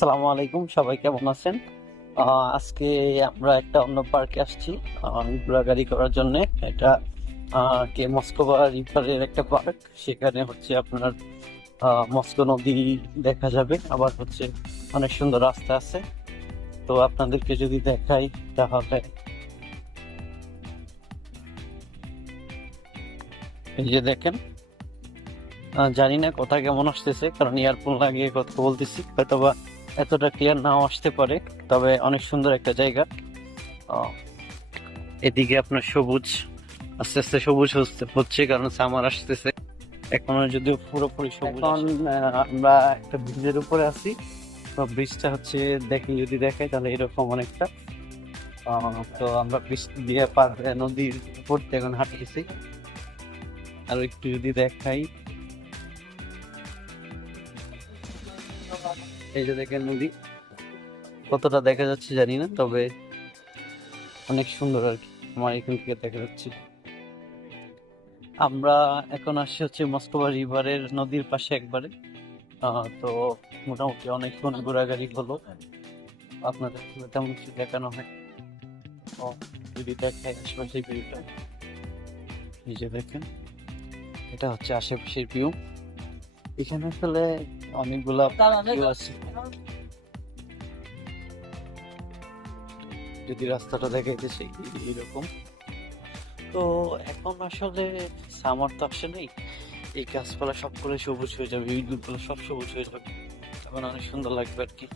সালামু আলাইকুম, সবাই কেমন আছেন? আজকে আমরা একটা অন্য পার্কে আসছি ঘোরাঘুরি করার জন্য। এটা কে মস্কোবা রিভারের একটা পার্ক। সেখানে হচ্ছে আপনার মস্কো নদী দেখা যাবে, আবার হচ্ছে অনেক সুন্দর রাস্তা আছে। তো আপনাদেরকে যদি দেখাই তাহলে এই যে দেখেন। জানি না কথা কেমন আসতেছে, কারণ ইয়ারফোন লাগিয়ে কথা বলতেছি, হয়তোবা এতটা ক্লিয়ার নাও আসতে পারে। তবে অনেক সুন্দর একটা জায়গা। আহ, এদিকে আপনার সবুজ, আস্তে আস্তে সবুজ হচ্ছে কারণ সামার আসতেছে। এখনো যদিও পুরোপুরি সবুজ এখন আমরা একটা ব্রিজের উপরে আছি। তো ব্রিজটা হচ্ছে যদি দেখাই তাহলে এরকম অনেকটা। তো আমরা ব্রিজ দিয়ে পার হয়ে নদীর উপর দিয়ে এখন হাঁটতেছি। আর একটু যদি দেখাই, এই যে দেখেন নদী, কতটা দেখা যাচ্ছে জানি না, তবে অনেক সুন্দর আর কি। আমার এখান থেকে দেখা যাচ্ছে। আমরা এখন আসছি হচ্ছে মস্কোবা রিভারের নদীর পাশে একবারে। তো মোটামুটি অনেকক্ষণ ঘোরাঘুরি হলো, আপনাদের তেমন কিছু দেখানো হয়। তো যদি দেখায় আশেপাশের ভিউটা, এই যে দেখেন, এটা হচ্ছে আশেপাশের ভিউ। এখানে আসলে অনেকগুলা ভিউ আছে। যদি রাস্তাটা দেখাইতেছে এইরকম। তো এখন আসলে সামার তো আসে নেই, এই গাছপালা সবগুলো সবুজ হয়ে যাবে, বিদ্যুৎ গুলো সব সবুজ হয়ে যাবে, তখন অনেক সুন্দর লাগবে আর কি।